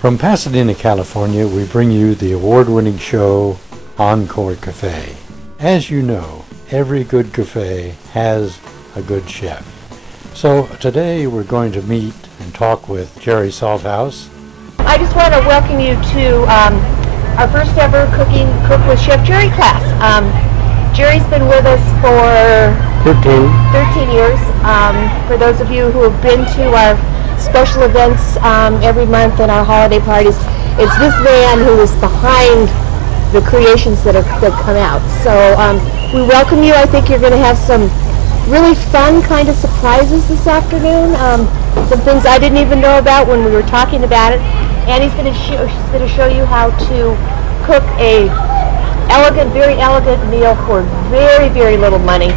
From Pasadena, California, we bring you the award-winning show, Encore Cafe. As you know, every good cafe has a good chef. So today we're going to meet and talk with Jerry Salthouse. I just want to welcome you to our first ever Cook with Chef Jerry class. Jerry's been with us for 13 years. For those of you who have been to our special events every month and our holiday parties, it's this man who is behind the creations that come out. So we welcome you. I think you're going to have some really fun kind of surprises this afternoon. Some things I didn't even know about when we were talking about it. Annie's going to show you how to cook a very elegant meal for very, very little money.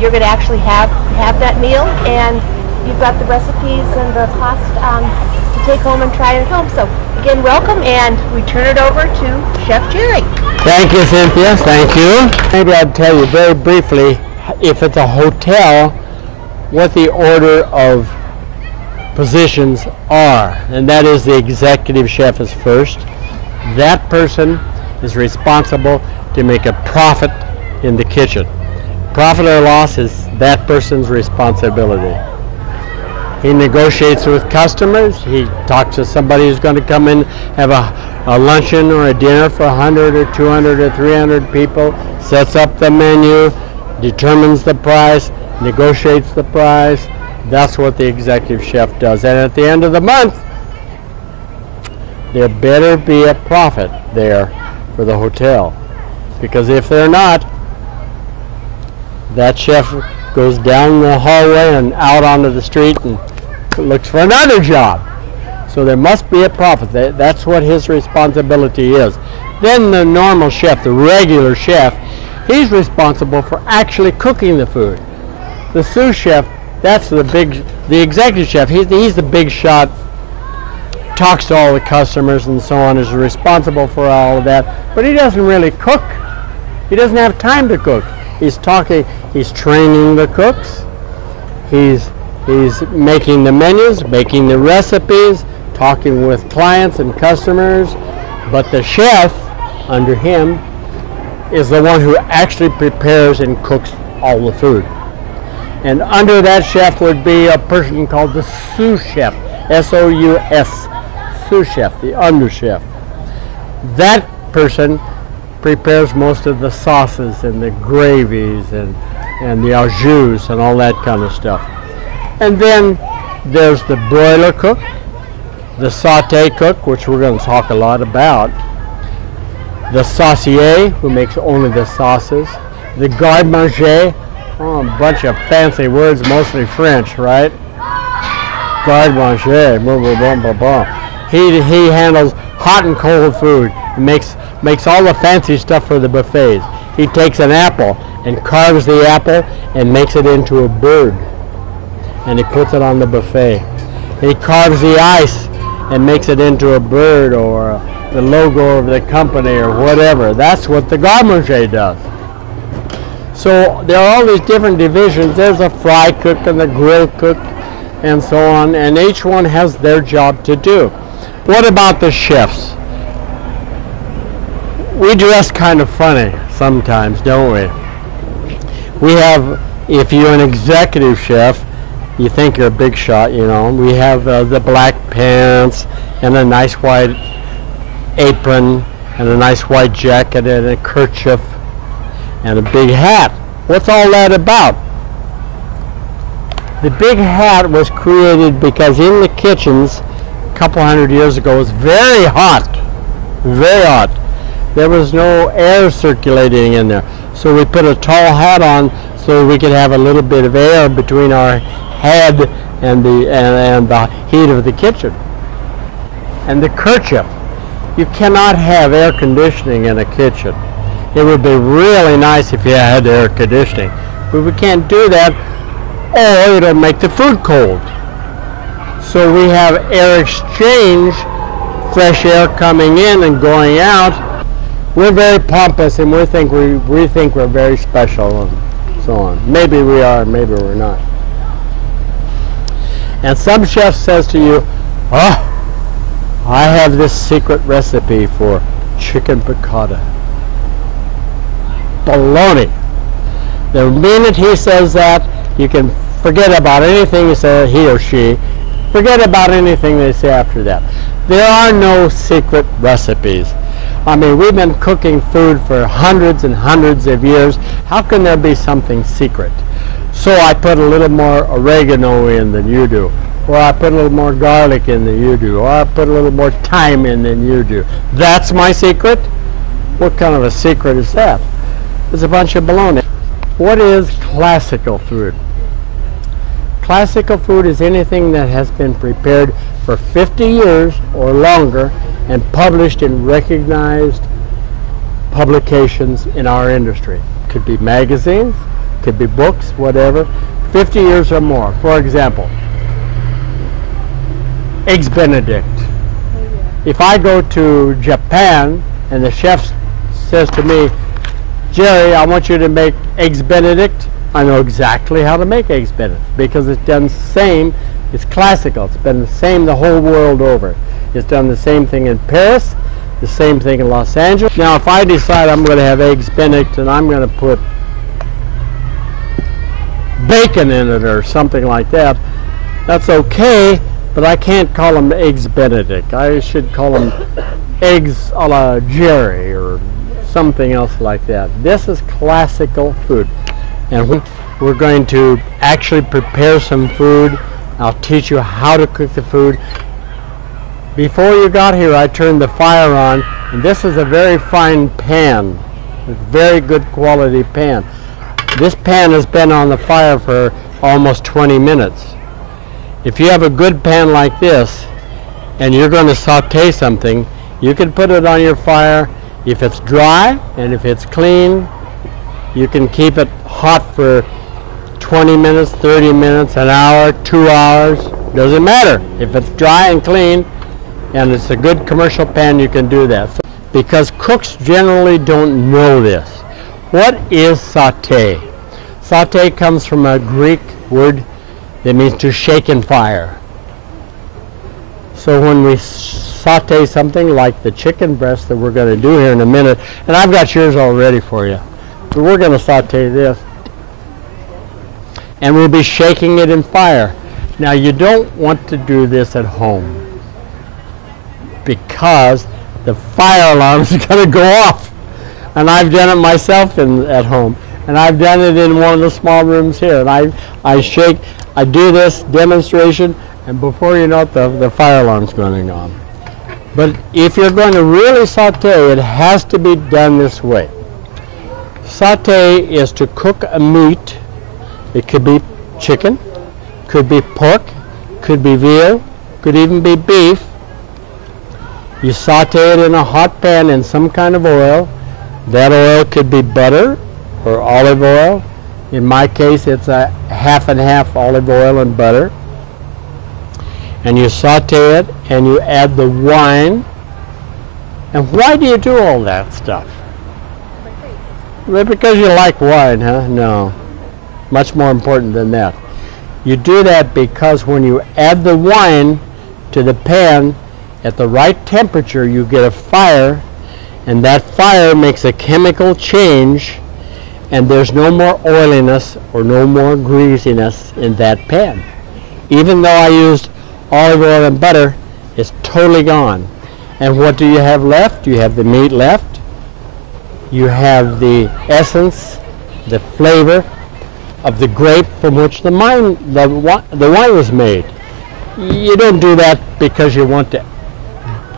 You're going to actually have that meal, and you've got the recipes and the cost to take home and try it at home. So again, welcome, and we turn it over to Chef Jerry. Thank you, Cynthia. Thank you. Maybe I'd tell you very briefly, if it's a hotel, what the order of positions are, and that is the executive chef is first. That person is responsible to make a profit in the kitchen. Profit or loss is that person's responsibility. He negotiates with customers. He talks to somebody who's going to come in, have a luncheon or a dinner for 100 or 200 or 300 people, sets up the menu, determines the price, negotiates the price. That's what the executive chef does. And at the end of the month, there better be a profit there for the hotel. Because if they're not, that chef goes down the hallway and out onto the street and looks for another job. So there must be a profit. That's what his responsibility is. Then the normal chef, the regular chef, he's responsible for actually cooking the food. The sous chef, that's the executive chef. He's the big shot, talks to all the customers and so on, is responsible for all of that, but he doesn't really cook. He doesn't have time to cook. He's training the cooks, he's making the menus, making the recipes, talking with clients and customers, but the chef under him is the one who actually prepares and cooks all the food. And under that chef would be a person called the sous chef, S-O-U-S, sous chef, the under chef. That person prepares most of the sauces and the gravies and the au jus and all that kind of stuff. And then there's the broiler cook, the saute cook, which we're going to talk a lot about, the saucier, who makes only the sauces, the garde-manger, oh, a bunch of fancy words, mostly French, right? Garde-manger, blah, blah, blah, blah, blah. He handles hot and cold food, and makes all the fancy stuff for the buffets. He takes an apple and carves the apple and makes it into a bird, and he puts it on the buffet. He carves the ice and makes it into a bird or the logo of the company or whatever. That's what the garde-manger does. So there are all these different divisions. There's a fry cook and the grill cook and so on, and each one has their job to do. What about the chefs? We dress kind of funny sometimes, don't we? We have, if you're an executive chef, you think you're a big shot, you know. We have the black pants and a nice white apron and a nice white jacket and a kerchief and a big hat. What's all that about? The big hat was created because in the kitchens a couple hundred years ago it was very hot, very hot. There was no air circulating in there. So we put a tall hat on so we could have a little bit of air between our head and the heat of the kitchen. And the kerchief. You cannot have air conditioning in a kitchen. It would be really nice if you had air conditioning, but we can't do that, or it'll make the food cold. So we have air exchange, fresh air coming in and going out. We're very pompous, and we think we're very special and so on. Maybe we are, maybe we're not. And some chef says to you, "Oh, I have this secret recipe for chicken piccata. Baloney. The minute he says that, you can forget about anything he or she. Forget about anything they say after that. There are no secret recipes. I mean, we've been cooking food for hundreds and hundreds of years. How can there be something secret? So I put a little more oregano in than you do, or I put a little more garlic in than you do, or I put a little more thyme in than you do. That's my secret? What kind of a secret is that? It's a bunch of baloney. What is classical food? Classical food is anything that has been prepared for 50 years or longer and published in recognized publications in our industry. Could be magazines, could be books, whatever. 50 years or more. For example, Eggs Benedict. If I go to Japan and the chef says to me, Jerry, I want you to make Eggs Benedict, I know exactly how to make Eggs Benedict because it's done the same. It's classical. It's been the same the whole world over. It's done the same thing in Paris, the same thing in Los Angeles. Now, if I decide I'm going to have Eggs Benedict and I'm going to put bacon in it or something like that, that's okay, but I can't call them Eggs Benedict. I should call them Eggs a la Jerry or something else like that. This is classical food. And we're going to actually prepare some food. I'll teach you how to cook the food. Before you got here, I turned the fire on, and this is a very fine pan, a very good quality pan. This pan has been on the fire for almost 20 minutes. If you have a good pan like this, and you're going to saute something, you can put it on your fire. If it's dry, and if it's clean, you can keep it hot for 20 minutes, 30 minutes, an hour, 2 hours, doesn't matter. If it's dry and clean and it's a good commercial pan, you can do that. Because cooks generally don't know this. What is saute? Saute comes from a Greek word that means to shake in fire. So when we saute something like the chicken breast that we're going to do here in a minute, and I've got yours all ready for you, but we're going to saute this. And we'll be shaking it in fire. Now, you don't want to do this at home because the fire alarm is going to go off. And I've done it myself at home. And I've done it in one of the small rooms here. And I do this demonstration, and before you know it, the fire alarm's going on. But if you're going to really saute, it has to be done this way. Saute is to cook a meat. It could be chicken, could be pork, could be veal, could even be beef. You saute it in a hot pan in some kind of oil. That oil could be butter or olive oil. In my case, it's a half and half olive oil and butter. And you saute it and you add the wine. And why do you do all that stuff? Because you like wine, huh? No. Much more important than that. You do that because when you add the wine to the pan at the right temperature, you get a fire, and that fire makes a chemical change, and there's no more oiliness or no more greasiness in that pan. Even though I used olive oil and butter, it's totally gone. And what do you have left? You have the meat left. You have the essence, the flavor of the grape from which the wine was made. You don't do that because you want to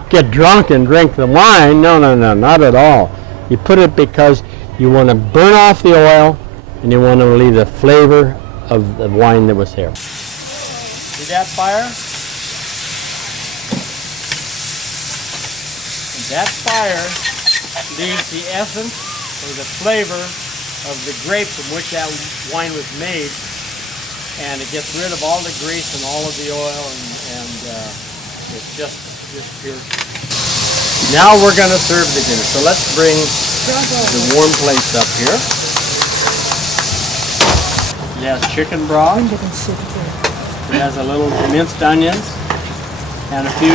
get drunk and drink the wine. No, no, no, not at all. You put it because you want to burn off the oil and you want to leave the flavor of the wine that was there. See that fire? That fire leaves the essence or the flavor of the grape from which that wine was made, and it gets rid of all the grease and all of the oil, and it's just pure. Now we're going to serve the dinner. So let's bring the warm plates up here. It has chicken broth. It has a little minced onions and a few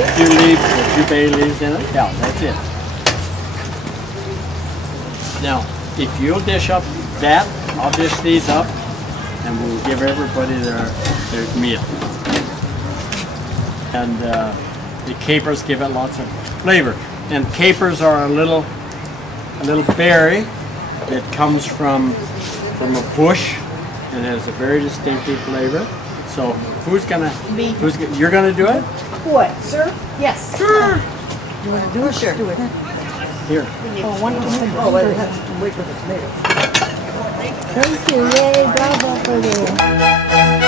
a few bay leaves in it. Yeah, that's it. Now, if you'll dish up that, I'll dish these up, and we'll give everybody their meal. And the capers give it lots of flavor. And capers are a little berry that comes from a bush and has a very distinctive flavor. So who's gonna? Me. You're gonna do it? What, sir? Yes. Sure. You want to do it? Sure. Do it. Here. Oh, one tomato. Oh, well, it has to wait for the tomato. Thank you. Yay, bravo for you.